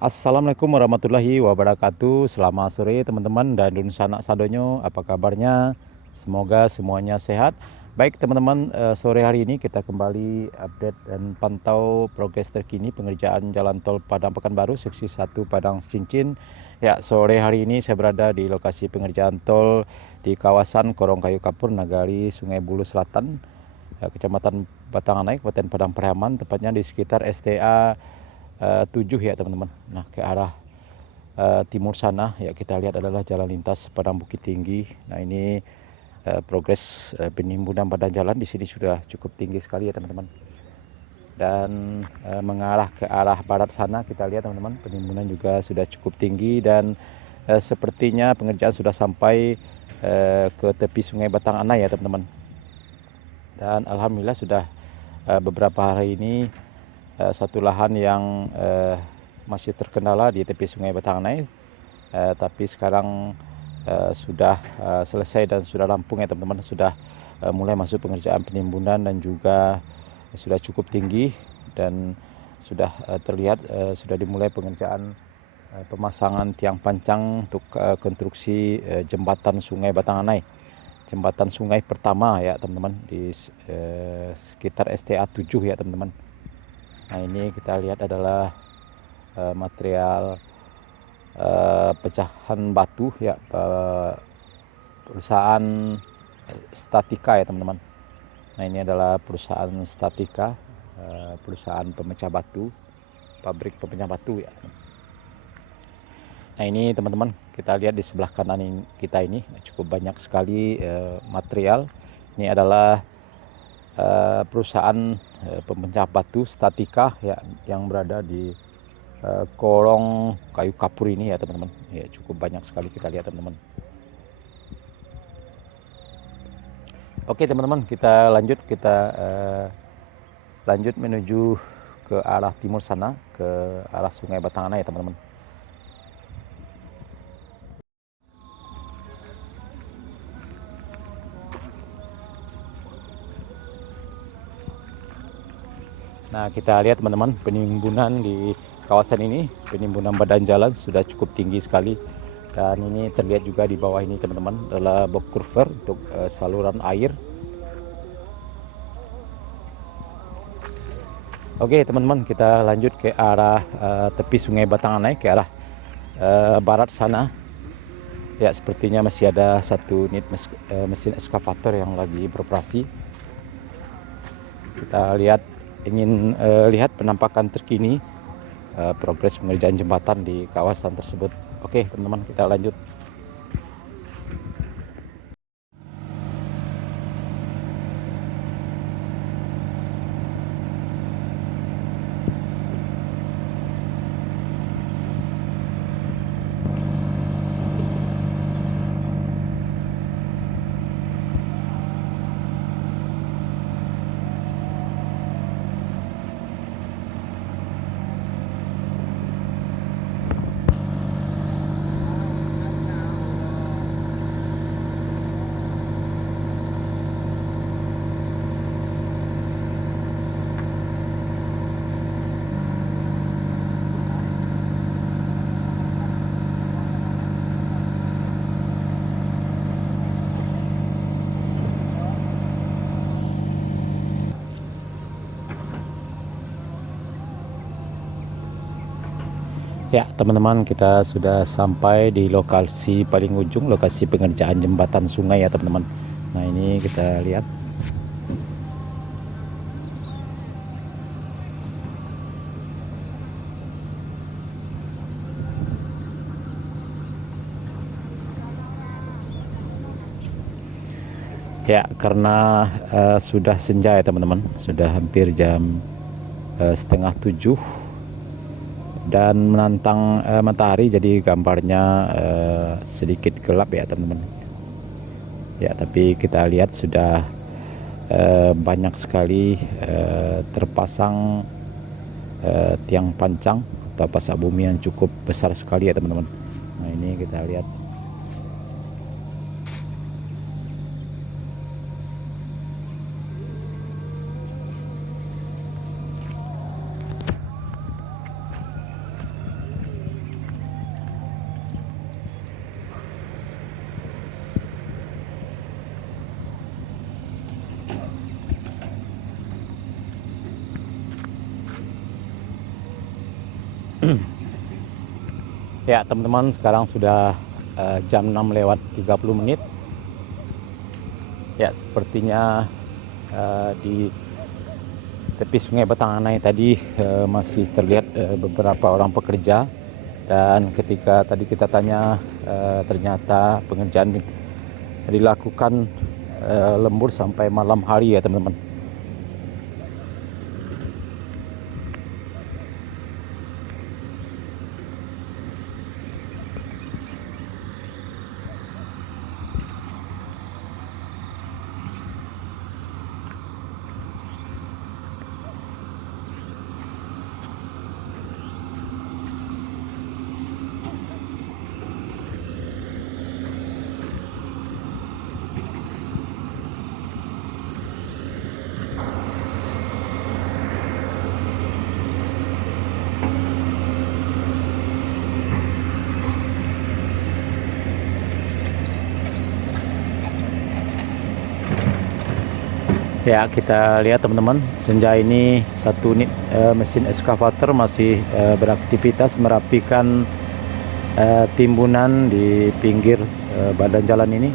Assalamualaikum warahmatullahi wabarakatuh. Selamat sore teman-teman dan dun sanak sadonyo. Apa kabarnya? Semoga semuanya sehat. Baik teman-teman, sore hari ini kita kembali update dan pantau progres terkini pengerjaan jalan tol Padang Pekanbaru seksi 1 Padang Cincin. Ya, sore hari ini saya berada di lokasi pengerjaan tol di kawasan Korongkayu Kapur, Nagari, Sungai Bulu Selatan, Kecamatan Batanganai, Kabupaten Padang Pariaman, tepatnya di sekitar STA 7 ya teman-teman. Nah, ke arah timur sana ya kita lihat adalah jalan lintas Padang Bukit Tinggi. Nah, ini progres penimbunan badan jalan di sini sudah cukup tinggi sekali ya teman-teman. Dan mengarah ke arah barat sana kita lihat teman-teman, penimbunan juga sudah cukup tinggi dan sepertinya pengerjaan sudah sampai ke tepi Sungai Batanganai ya teman-teman. Dan alhamdulillah sudah beberapa hari ini satu lahan yang masih terkendala di tepi Sungai Batanganai, tapi sekarang sudah selesai dan sudah rampung ya teman-teman. Sudah mulai masuk pengerjaan penimbunan dan juga sudah cukup tinggi dan sudah terlihat sudah dimulai pengerjaan pemasangan tiang pancang untuk konstruksi jembatan Sungai Batanganai, jembatan sungai pertama ya teman-teman di sekitar STA 7 ya teman-teman. Nah, ini kita lihat adalah material pecahan batu ya, perusahaan Statika ya teman-teman. Nah, ini adalah perusahaan Statika, perusahaan pemecah batu, pabrik pemecah batu ya. Nah, ini teman-teman, kita lihat di sebelah kanan kita ini cukup banyak sekali material. Ini adalah perusahaan pemecah batu Statika ya, yang berada di Korong Kayu Kapur ini ya teman-teman. Ya, cukup banyak sekali kita lihat teman-teman. Oke teman-teman, kita lanjut menuju ke arah timur sana, ke arah Sungai Batanganai ya teman-teman. Nah, kita lihat teman-teman, penimbunan di kawasan ini, penimbunan badan jalan sudah cukup tinggi sekali. Dan ini terlihat juga di bawah ini teman-teman adalah box culvert untuk saluran air. Oke teman-teman, kita lanjut ke arah tepi Sungai Batanganai, ke arah barat sana. Ya, sepertinya masih ada satu unit mesin ekskavator yang lagi beroperasi. Kita ingin lihat penampakan terkini progres pengerjaan jembatan di kawasan tersebut. Oke teman-teman, kita lanjut. Ya teman-teman, kita sudah sampai di lokasi paling ujung, lokasi pengerjaan jembatan sungai ya teman-teman. Nah, ini kita lihat. Ya, karena sudah senja ya teman-teman, sudah hampir jam setengah 7 dan menantang matahari, jadi gambarnya sedikit gelap ya teman-teman. Ya, tapi kita lihat sudah banyak sekali terpasang tiang pancang atau pasak bumi yang cukup besar sekali ya teman-teman. Nah, ini kita lihat. Ya teman-teman, sekarang sudah jam 6 lewat 30 menit. Ya sepertinya di tepi sungai Batanganai tadi masih terlihat beberapa orang pekerja. Dan ketika tadi kita tanya, ternyata pengerjaan dilakukan lembur sampai malam hari ya teman-teman. Ya kita lihat teman-teman, senja ini satu unit mesin eskavator masih beraktivitas merapikan timbunan di pinggir badan jalan ini.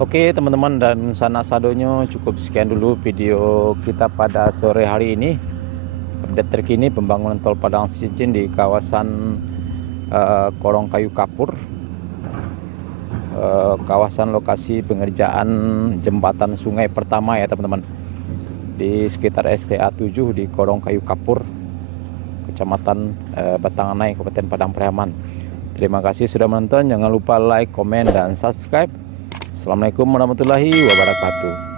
Oke teman-teman dan sanak sadonyo, cukup sekian dulu video kita pada sore hari ini. Update terkini pembangunan tol Padang Cincin di kawasan Korong Kayu Kapur, kawasan lokasi pengerjaan jembatan sungai pertama ya teman-teman, di sekitar STA 7 di Korong Kayu Kapur, Kecamatan Batanganai, Kabupaten Padang Pariaman. Terima kasih sudah menonton, jangan lupa like, komen, dan subscribe. Assalamualaikum warahmatullahi wabarakatuh.